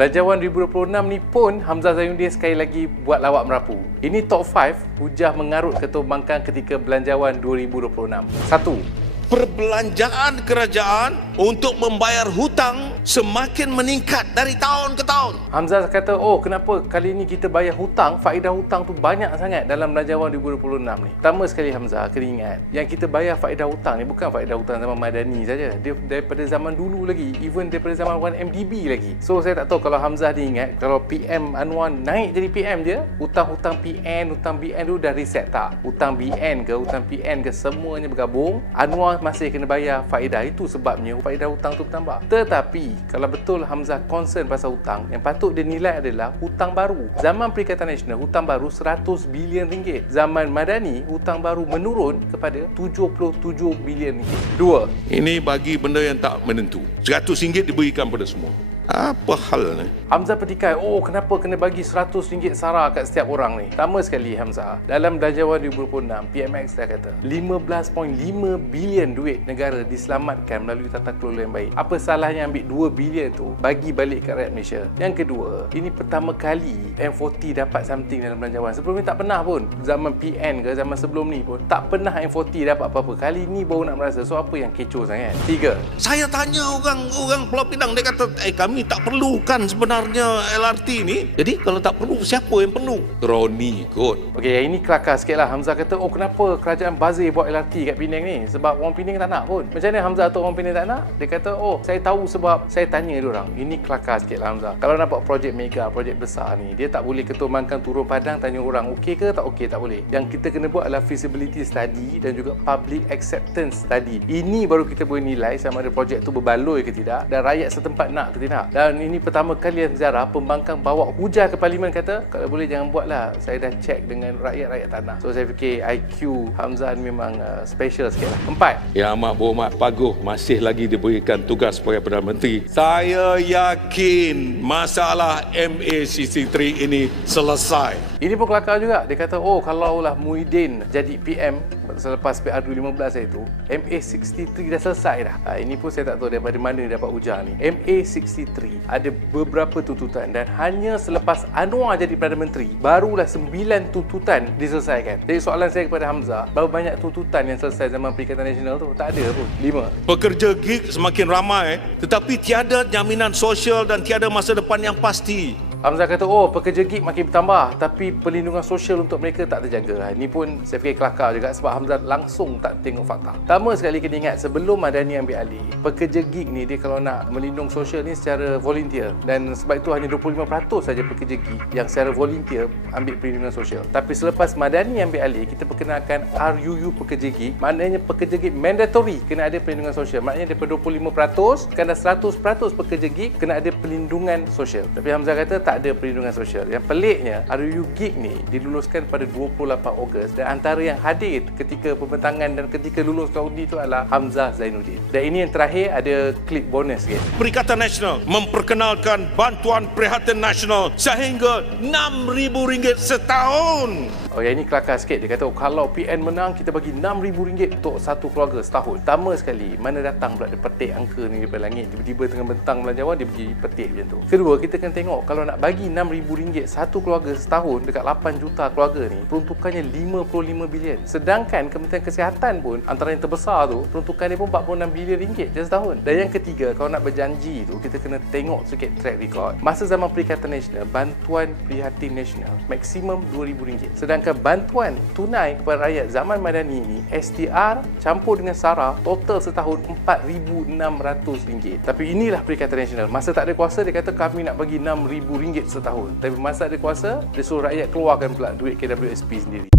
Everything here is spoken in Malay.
Belanjawan 2026 ni pun Hamzah Zainuddin sekali lagi buat lawak merapu. Ini top 5 hujah mengarut ketua pembangkang ketika Belanjawan 2026. 1 perbelanjaan kerajaan untuk membayar hutang semakin meningkat dari tahun ke tahun. Hamzah kata, oh kenapa kali ini kita bayar hutang, faedah hutang tu banyak sangat dalam belanjawan 2026 ni. Pertama sekali Hamzah, kena ingat, yang kita bayar faedah hutang ni bukan faedah hutang zaman Madani saja. Dia daripada zaman dulu lagi, even daripada zaman 1MDB lagi. So saya tak tahu kalau Hamzah diingat, kalau PM Anwar naik jadi PM je, hutang-hutang PN, hutang BN tu dah reset tak? Hutang BN ke, hutang PN ke, semuanya bergabung. Anwar masih kena bayar faedah itu sebabnya faedah hutang tu bertambah tetapi kalau betul Hamzah concern pasal hutang yang patut dia nilai adalah hutang baru zaman Perikatan Nasional hutang baru 100 bilion ringgit zaman Madani hutang baru menurun kepada 77 bilion ringgit dua Ini bagi benda yang tak menentu. RM100 diberikan pada semua. Apa hal ni? Hamzah petikai, oh kenapa kena bagi RM100 SARA kat setiap orang ni? Pertama sekali Hamzah, dalam belanjawan 2026, PMX dah kata 15.5 bilion duit negara diselamatkan melalui tata kelola yang baik. Apa salahnya ambil 2 bilion tu bagi balik ke rakyat Malaysia? Yang kedua, ini pertama kali M40 dapat something dalam belanjawan. Sebelum ni tak pernah pun. Zaman PN ke zaman sebelum ni pun tak pernah M40 dapat apa-apa. Kali ni baru nak merasa. So apa yang kecoh sangat? Tiga, Saya tanya orang-orang Pulau Pinang dia kata eh kami tak perlukan sebenarnya LRT ni. Jadi kalau tak perlu siapa yang perlu? Roni kot. Okey, yang ini kelakar sikit lah. Hamzah kata, oh kenapa kerajaan bazir buat LRT kat Penang ni? Sebab orang Penang tak nak pun. Macam mana Hamzah atau orang Penang tak nak? Dia kata, oh saya tahu sebab saya tanya dia orang. Ini kelakar sikit lah Hamzah. Kalau nak buat projek mega, projek besar ni, dia tak boleh ketua mangkang turun padang tanya orang, okey ke tak okey? Tak boleh. Yang kita kena buat adalah feasibility study dan juga public acceptance study. Ini baru kita boleh nilai sama ada projek tu berbaloi ke tidak dan rakyat setempat nak ke tidak. Dan ini pertama kali yang sejarah pembangkang bawa hujah ke parlimen kata, kalau boleh jangan buatlah. Saya dah check dengan rakyat-rakyat tanah. So saya fikir IQ Hamzah ni memang uh, special sikit lah. Empat, Yang amat berhormat Paguh masih lagi diberikan tugas sebagai Perdana Menteri. Saya yakin masalah MA63 ini selesai. Ini pun kelakar juga. Dia kata, oh kalau lah Muhyiddin jadi PM selepas PR215 itu, MA63 dah selesai dah. Ha, ini pun saya tak tahu daripada mana dia dapat ujar ni. MA63 ada beberapa tuntutan dan hanya selepas Anwar jadi Perdana Menteri, barulah 9 tuntutan diselesaikan. Jadi soalan saya kepada Hamzah, berapa banyak tuntutan yang selesai zaman Perikatan Nasional tu? Tak ada pun. Lima. Pekerja gig semakin ramai tetapi tiada jaminan sosial dan tiada masa depan yang pasti. Hamzah kata, oh pekerja gig makin bertambah tapi perlindungan sosial untuk mereka tak terjaga. Ini pun saya fikir kelakar juga sebab Hamzah langsung tak tengok fakta. Pertama sekali kena ingat sebelum Madani ambil alih, pekerja gig ni dia kalau nak melindung sosial ni secara volunteer dan sebab itu hanya 25% saja pekerja gig yang secara volunteer ambil perlindungan sosial. Tapi selepas Madani ambil alih, kita perkenalkan RUU pekerja gig, maknanya pekerja gig mandatory kena ada perlindungan sosial. Maknanya daripada 25% kena 100% pekerja gig kena ada perlindungan sosial. Tapi Hamzah kata tak ada perlindungan sosial. Yang peliknya, RUU GIG ni diluluskan pada 28 Ogos dan antara yang hadir ketika pembentangan dan ketika lulus undi itu adalah Hamzah Zainuddin. Dan ini yang terakhir ada klip bonus sikit. Perikatan Nasional memperkenalkan bantuan prihatin nasional sehingga RM6,000 setahun. Oh yang ini kelakar sikit. Dia kata oh, kalau PN menang kita bagi RM6,000 untuk satu keluarga setahun. Pertama sekali, mana datang pula dia petik angka ni daripada langit. Tiba-tiba tengah bentang belanjawan dia pergi petik macam tu. Kedua, kita kena tengok kalau nak bagi RM6,000 satu keluarga setahun dekat 8 juta keluarga ni, peruntukannya 55 bilion. Sedangkan Kementerian Kesihatan pun antara yang terbesar tu, peruntukan dia pun 46 bilion ringgit je setahun. Dan yang ketiga, kalau nak berjanji tu, kita kena tengok sikit track record. Masa zaman Perikatan Nasional, bantuan prihatin nasional maksimum RM2,000. Sedangkan bantuan tunai kepada rakyat zaman Madani ni, STR campur dengan SARA, total setahun RM4,600. Tapi inilah Perikatan Nasional. Masa tak ada kuasa, dia kata kami nak bagi RM6,000 setahun. Tapi masa ada kuasa, dia suruh rakyat keluarkan pula duit KWSP sendiri.